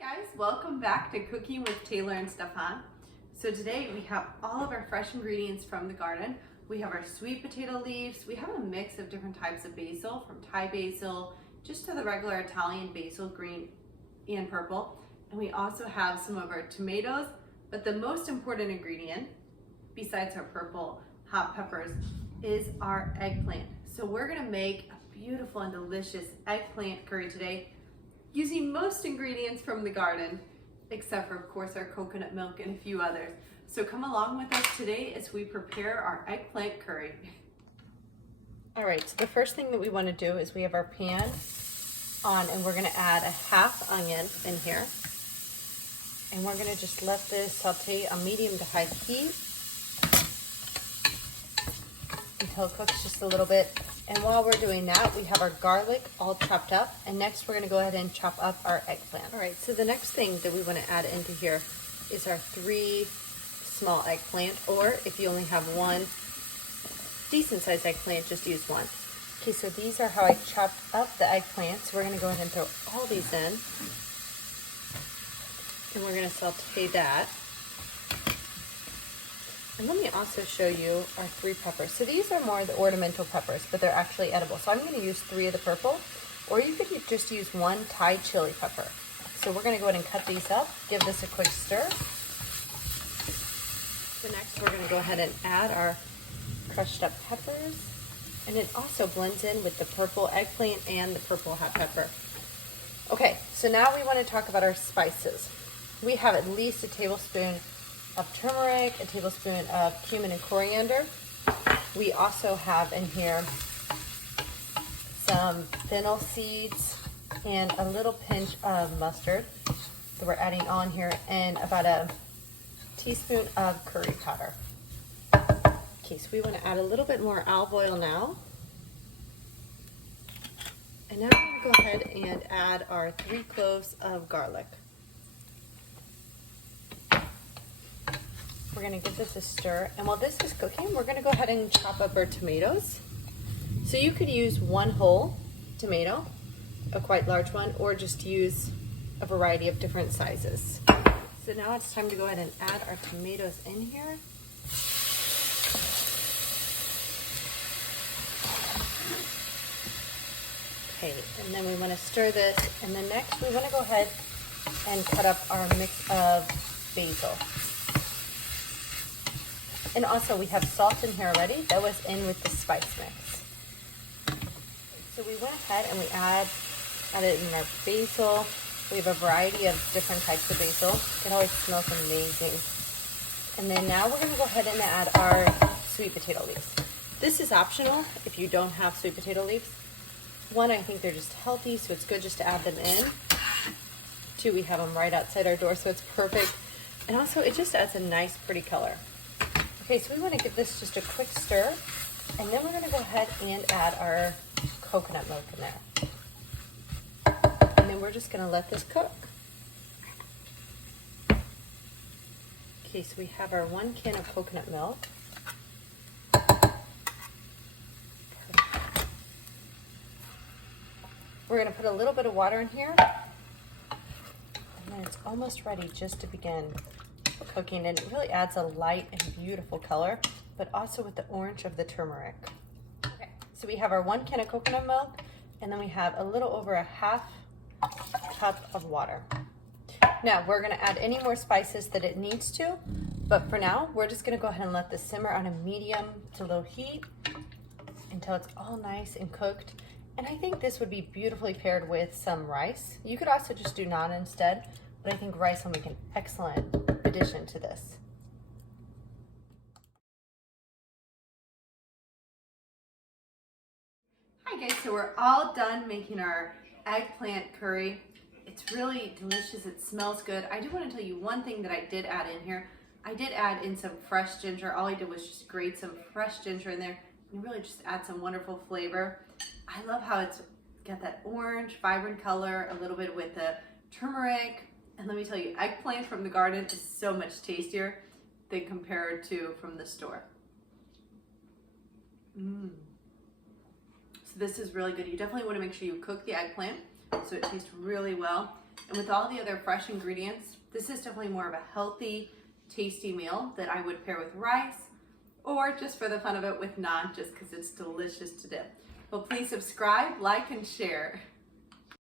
Hi guys, welcome back to Cooking with Taylor and Stefan. So today we have all of our fresh ingredients from the garden. We have our sweet potato leaves. We have a mix of different types of basil, from Thai basil just to the regular Italian basil, green and purple. And we also have some of our tomatoes, but the most important ingredient, besides our purple hot peppers, is our eggplant. So we're gonna make a beautiful and delicious eggplant curry today, using most ingredients from the garden, except for, of course, our coconut milk and a few others. So come along with us today as we prepare our eggplant curry. All right, so the first thing that we want to do is we have our pan on, and we're going to add a half onion in here. And we're going to just let this saute on medium to high heat until it cooks just a little bit. And while we're doing that, we have our garlic all chopped up. And next we're gonna go ahead and chop up our eggplant. All right, so the next thing that we wanna add into here is our 3 small eggplant, or if you only have one decent sized eggplant, just use one. Okay, so these are how I chopped up the eggplant. So we're gonna go ahead and throw all these in. And we're gonna saute that. And let me also show you our 3 peppers. So these are more the ornamental peppers, but they're actually edible. So I'm gonna use 3 of the purple, or you could just use 1 Thai chili pepper. So we're gonna go ahead and cut these up, give this a quick stir. So next we're gonna go ahead and add our crushed up peppers. And it also blends in with the purple eggplant and the purple hot pepper. Okay, so now we wanna talk about our spices. We have at least a tablespoon of turmeric, a tablespoon of cumin and coriander. We also have in here some fennel seeds and a little pinch of mustard that we're adding on here, and about a teaspoon of curry powder. Okay, so we want to add a little bit more olive oil now. And now we're going to go ahead and add our 3 cloves of garlic. We're gonna give this a stir, and while this is cooking, we're gonna go ahead and chop up our tomatoes. So you could use 1 whole tomato, a quite large one, or just use a variety of different sizes. So now it's time to go ahead and add our tomatoes in here. Okay, and then we wanna stir this, and then next we wanna go ahead and cut up our mix of basil. And also we have salt in here already. That was in with the spice mix. So we went ahead and we added in our basil. We have a variety of different types of basil. It always smells amazing. And then now we're gonna go ahead and add our sweet potato leaves. This is optional if you don't have sweet potato leaves. 1, I think they're just healthy, so it's good just to add them in. 2, we have them right outside our door, so it's perfect. And also it just adds a nice pretty color. Okay, so we want to give this just a quick stir, and then we're going to go ahead and add our coconut milk in there. And then we're just going to let this cook. Okay, so we have our 1 can of coconut milk. We're going to put a little bit of water in here, and then it's almost ready just to begin cooking, and it really adds a light and beautiful color, but also with the orange of the turmeric. Okay, so we have our 1 can of coconut milk, and then we have a little over a half cup of water. Now we're going to add any more spices that it needs to, but for now we're just going to go ahead and let this simmer on a medium to low heat until it's all nice and cooked. And I think this would be beautifully paired with some rice. You could also just do naan instead, but I think rice will make an excellent addition to this. Hi guys, so we're all done making our eggplant curry. It's really delicious, it smells good. I do want to tell you one thing that I did add in here. I did add in some fresh ginger. All I did was just grate some fresh ginger in there and really just add some wonderful flavor. I love how it's got that orange, vibrant color, a little bit with the turmeric. And let me tell you, eggplant from the garden is so much tastier than compared to from the store. So this is really good. You definitely want to make sure you cook the eggplant so it tastes really well. And with all the other fresh ingredients, this is definitely more of a healthy, tasty meal that I would pair with rice or just for the fun of it with naan, just because it's delicious to dip. Well, please subscribe, like, and share.